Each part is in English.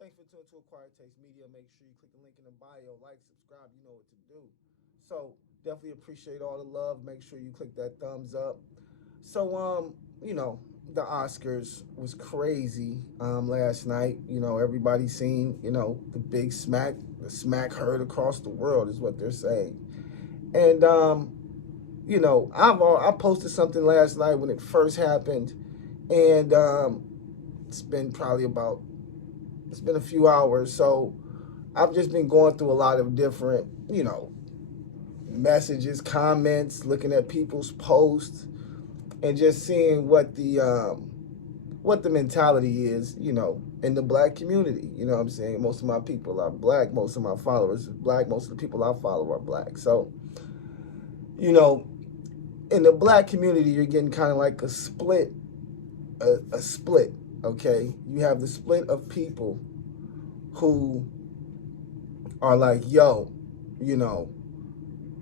Thanks for tuning to Acquired Taste Media. Make sure you click the link in the bio, like, subscribe, you know what to do. So definitely appreciate all the love. Make sure you click that thumbs up. So the Oscars was crazy last night. Everybody seen, the big smack, the smack heard across the world is what they're saying. And I posted something last night when it first happened, and it's been a few hours. So I've just been going through a lot of different, messages, comments, looking at people's posts, and just seeing what the mentality is, in the black community. You know what I'm saying? Most of my people are black. Most of my followers are black. Most of the people I follow are black. So, in the black community, you're getting kind of like a split, okay? You have the split of people who are like, yo,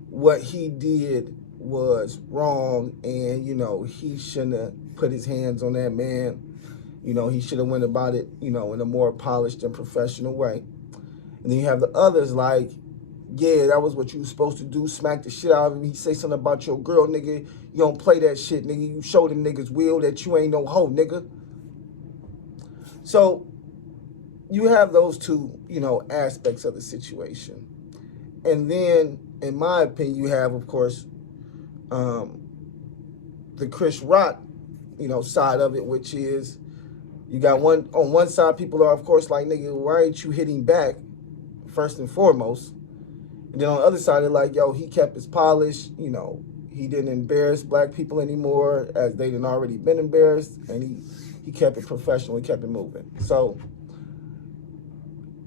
what he did was wrong, and, he shouldn't have put his hands on that man. He should have went about it, in a more polished and professional way. And then you have the others like, yeah, that was what you were supposed to do. Smack the shit out of him. He say something about your girl, nigga. You don't play that shit, nigga. You show them niggas, Will, that you ain't no hoe, nigga. So you have those two, aspects of the situation. And then, in my opinion, you have, of course, the Chris Rock, side of it, which is you got on one side, people are, of course, like, nigga, why ain't you hitting back, first and foremost? And then on the other side, they're like, yo, he kept his polish, he didn't embarrass black people anymore, as they done already been embarrassed, and he kept it professional, he kept it moving. So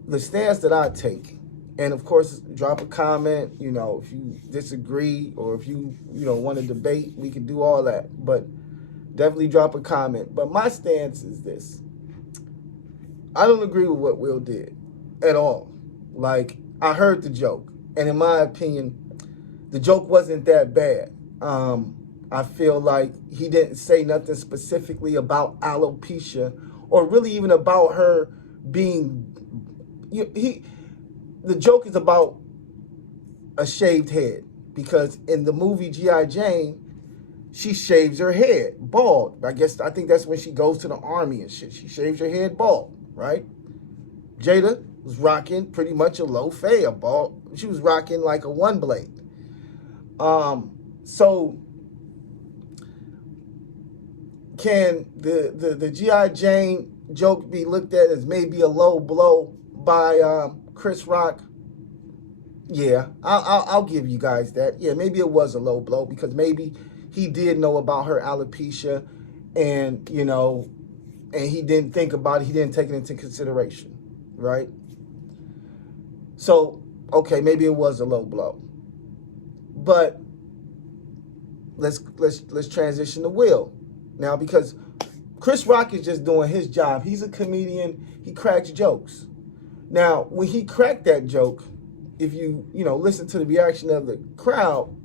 the stance that I take, and of course, drop a comment, if you disagree, or if you, want to debate, we can do all that, but definitely drop a comment. But my stance is this: I don't agree with what Will did at all. Like, I heard the joke, and in my opinion, the joke wasn't that bad. I feel like he didn't say nothing specifically about alopecia, or really even about her being, the joke is about a shaved head, because in the movie G.I. Jane, she shaves her head bald. I think that's when she goes to the army and shit. She shaves her head bald, right? Jada was rocking pretty much a low fade, a bald. She was rocking like a one blade. So can the G.I. Jane joke be looked at as maybe a low blow by Chris Rock? Yeah, I'll give you guys that. Yeah, maybe it was a low blow, because maybe he did know about her alopecia, and, and he didn't think about it. He didn't take it into consideration, right? So, okay, maybe it was a low blow. But let's transition to Will now, because Chris Rock is just doing his job. He's a comedian. He cracks jokes. Now, when he cracked that joke, if you listen to the reaction of the crowd,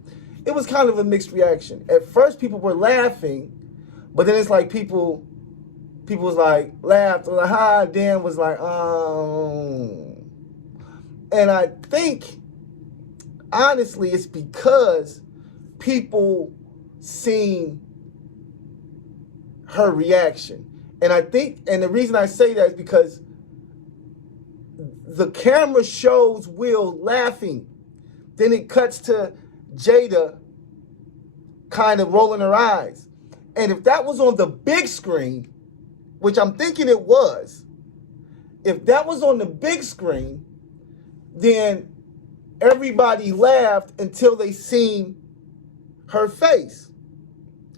it was kind of a mixed reaction. At first, people were laughing, but then it's like people was like, laughed, like, ha, Dan was like, oh. And I think, honestly, it's because people seen her reaction. And I think, and the reason I say that is because the camera shows Will laughing. Then it cuts to Jada kind of rolling her eyes. And if that was on the big screen, which I'm thinking it was, if that was on the big screen, then everybody laughed until they seen her face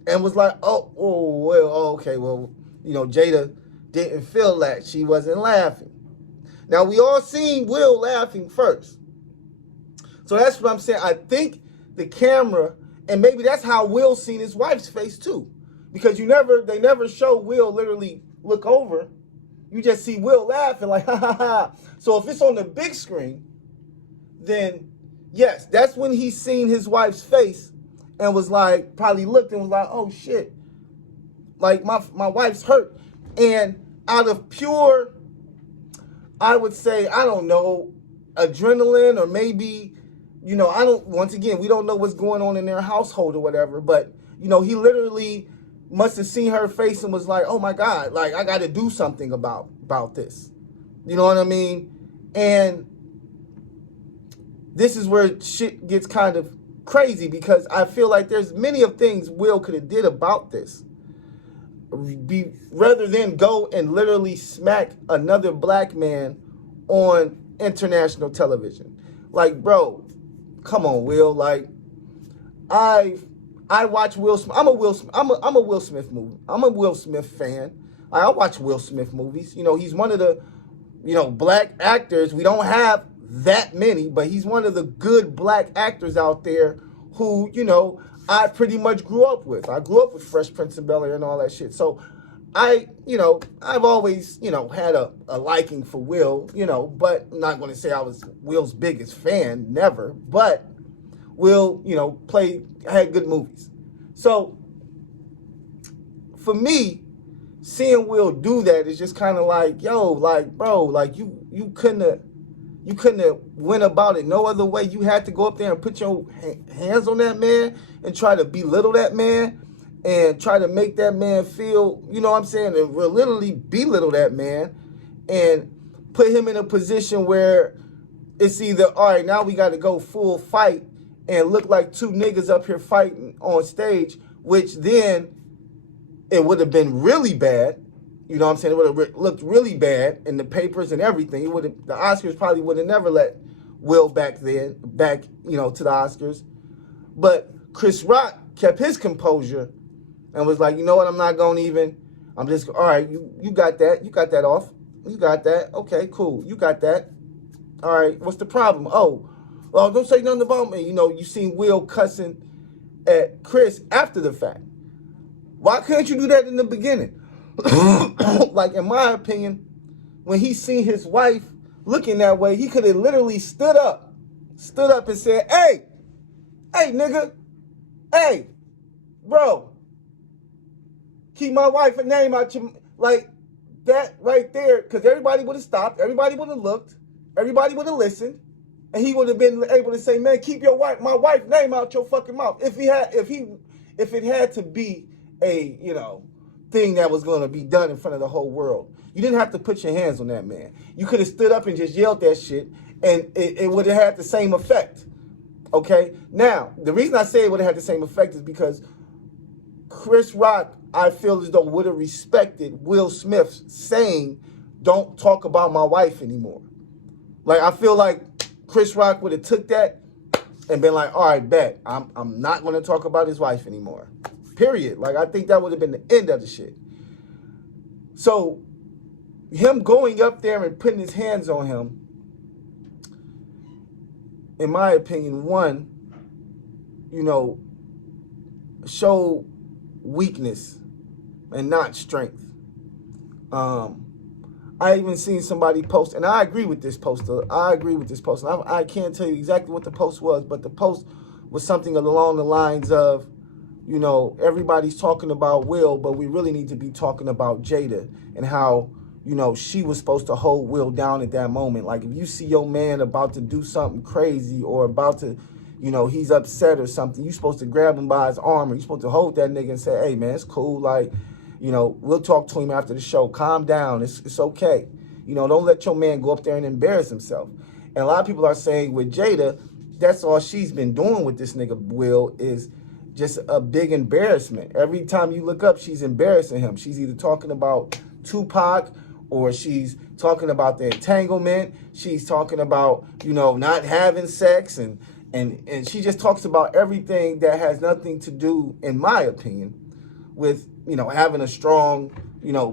and was like, okay, Jada didn't feel that. She wasn't laughing. Now, we all seen Will laughing first. So that's what I'm saying. I think the camera, and maybe that's how Will seen his wife's face too, because they never show Will literally look over. You just see Will laughing like, ha, ha, ha. So if it's on the big screen, then yes, that's when he seen his wife's face and was like, probably looked and was like, oh shit, like my wife's hurt. And out of pure I would say, I don't know, adrenaline, or maybe, I don't, once again, we don't know what's going on in their household or whatever, but, he literally must have seen her face and was like, oh my God, like, I got to do something about this. You know what I mean? And this is where shit gets kind of crazy, because I feel like there's many of things Will could have did about this. Rather than go and literally smack another black man on international television. Like, bro, come on, Will. Like, I watch Will Smith. I'm a Will Smith movie. I'm a Will Smith fan. I watch Will Smith movies. He's one of the, black actors. We don't have that many, but he's one of the good black actors out there who, I pretty much grew up with. I grew up with Fresh Prince of Bel-Air and all that shit. So I've always, had a liking for Will, but I'm not going to say I was Will's biggest fan, never. But Will, had good movies. So for me, seeing Will do that is just kind of like, yo, like, bro, like you couldn't have went about it no other way. You had to go up there and put your hands on that man and try to belittle that man and try to make that man feel, you know what I'm saying, and literally belittle that man and put him in a position where it's either, all right, now we got to go full fight and look like two niggas up here fighting on stage, which then it would have been really bad. You know what I'm saying? It would have looked really bad in the papers and everything. The Oscars probably would have never let Will back, to the Oscars. But Chris Rock kept his composure and was like, you know what, I'm not going to even, I'm just, all right, you got that. You got that off. You got that. Okay, cool. You got that. All right, what's the problem? Oh, well, don't say nothing about me. You seen Will cussing at Chris after the fact. Why couldn't you do that in the beginning? Like, in my opinion, when he seen his wife looking that way, he could have literally stood up and said, hey, nigga, hey, bro, keep my wife's name out your, like, that right there, because everybody would have stopped, everybody would have looked, everybody would have listened, and he would have been able to say, man, keep my wife's name out your fucking mouth. If it had to be a, thing that was going to be done in front of the whole world. You didn't have to put your hands on that man. You could have stood up and just yelled that shit, and it would have had the same effect. Okay? Now, the reason I say it would have had the same effect is because Chris Rock, I feel as though, would have respected Will Smith saying, don't talk about my wife anymore. Like, I feel like Chris Rock would have took that and been like, all right, bet. I'm not going to talk about his wife anymore. Period. Like, I think that would have been the end of the shit. So, him going up there and putting his hands on him, in my opinion, one, show weakness and not strength. I even seen somebody post, and I agree with this poster. I can't tell you exactly what the post was, but the post was something along the lines of, everybody's talking about Will, but we really need to be talking about Jada and how, she was supposed to hold Will down at that moment. Like, if you see your man about to do something crazy or about to, he's upset or something, you're supposed to grab him by his arm, or you're supposed to hold that nigga and say, hey, man, it's cool. Like, we'll talk to him after the show. Calm down. It's okay. Don't let your man go up there and embarrass himself. And a lot of people are saying with Jada, that's all she's been doing with this nigga Will is just a big embarrassment. Every time you look up, she's embarrassing him. She's either talking about Tupac, or she's talking about the entanglement. She's talking about, not having sex, and she just talks about everything that has nothing to do, in my opinion, with, having a strong,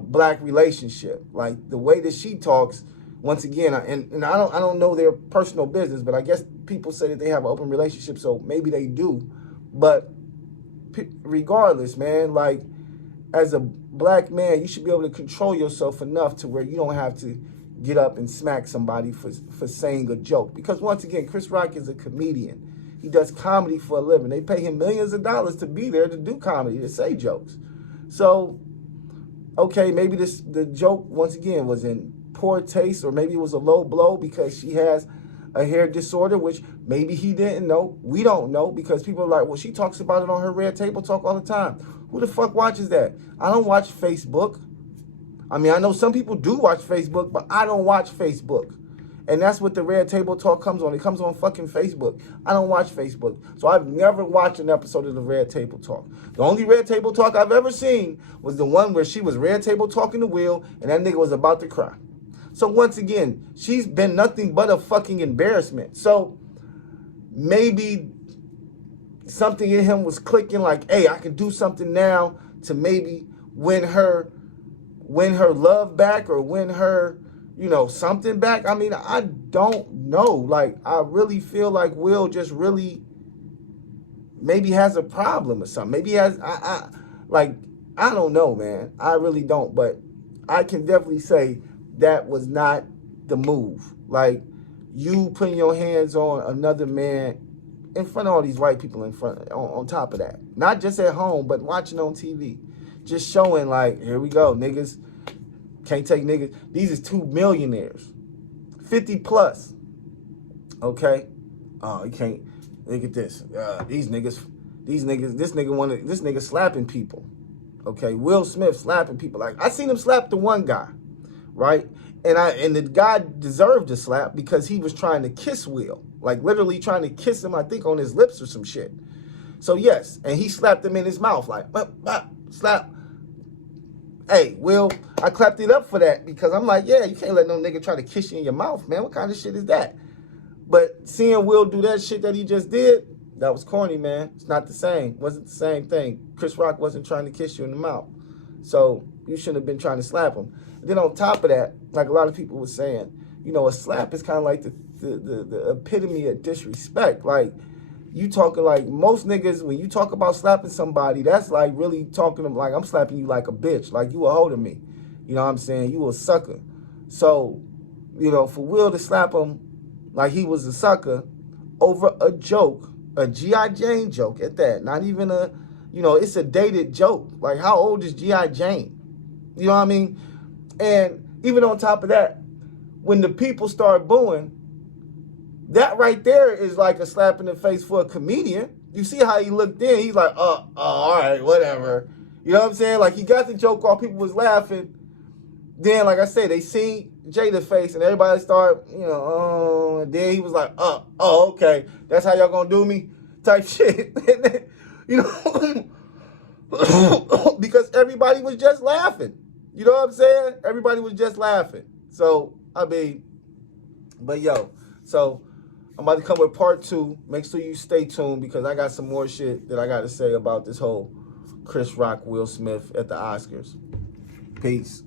black relationship. Like, the way that she talks, once again, and I don't know their personal business, but I guess people say that they have an open relationship, so maybe they do. But regardless, man, like, as a black man, you should be able to control yourself enough to where you don't have to get up and smack somebody for saying a joke. Because once again, Chris Rock is a comedian. He does comedy for a living. They pay him millions of dollars to be there to do comedy, to say jokes. So, okay, maybe the joke, once again, was in poor taste, or maybe it was a low blow because she has a hair disorder, which maybe he didn't know. We don't know, because people are like, well, she talks about it on her Red Table Talk all the time. Who the fuck watches that? I don't watch Facebook. I mean, I know some people do watch Facebook, but I don't watch Facebook. And that's what the Red Table Talk comes on. It comes on fucking Facebook. I don't watch Facebook. So I've never watched an episode of the Red Table Talk. The only Red Table Talk I've ever seen was the one where she was Red Table Talking to Will, and that nigga was about to cry. So once again, she's been nothing but a fucking embarrassment. So maybe something in him was clicking, like, hey, I can do something now to maybe win her love back, or win her, you know, something back. I mean, I don't know. Like, I really feel like Will just really maybe has a problem or something. Maybe he has, I don't know, man. I really don't. But I can definitely say that was not the move. Like, you putting your hands on another man in front of all these white people, on top of that. Not just at home, but watching on TV. Just showing, like, here we go, niggas. Can't take niggas. These is 2 millionaires. 50 plus. Okay? Oh, you can't. Look at this. This nigga slapping people. Okay? Will Smith slapping people. Like, I seen him slap the one guy. Right? And the guy deserved a slap because he was trying to kiss Will. Like, literally trying to kiss him, I think, on his lips or some shit. So, yes. And he slapped him in his mouth. Like, slap. Hey, Will, I clapped it up for that, because I'm like, yeah, you can't let no nigga try to kiss you in your mouth, man. What kind of shit is that? But seeing Will do that shit that he just did, that was corny, man. It's not the same. Wasn't the same thing. Chris Rock wasn't trying to kiss you in the mouth. So you shouldn't have been trying to slap him. And then on top of that, like a lot of people were saying, you know, a slap is kind of like the epitome of disrespect. Like, you talking like most niggas, when you talk about slapping somebody, that's like really talking to them like, I'm slapping you like a bitch, like you a hoe to me. You know what I'm saying? You a sucker. So, you know, for Will to slap him like he was a sucker over a joke, a G.I. Jane joke at that, not even a, you know, it's a dated joke. Like, how old is G.I. Jane? You know what I mean? And even on top of that, when the people start booing, that right there is like a slap in the face for a comedian. You see how he looked in. He's like, all right, whatever. You know what I'm saying? Like, he got the joke off. People was laughing. Then, like I said, they seen Jada's face, and everybody started, you know, oh. And then he was like, okay. That's how y'all gonna do me? Type shit. You know? Because everybody was just laughing. You know what I'm saying? Everybody was just laughing. So, I mean, but yo, so I'm about to come with part 2. Make sure you stay tuned, because I got some more shit that I got to say about this whole Chris Rock, Will Smith at the Oscars. Peace.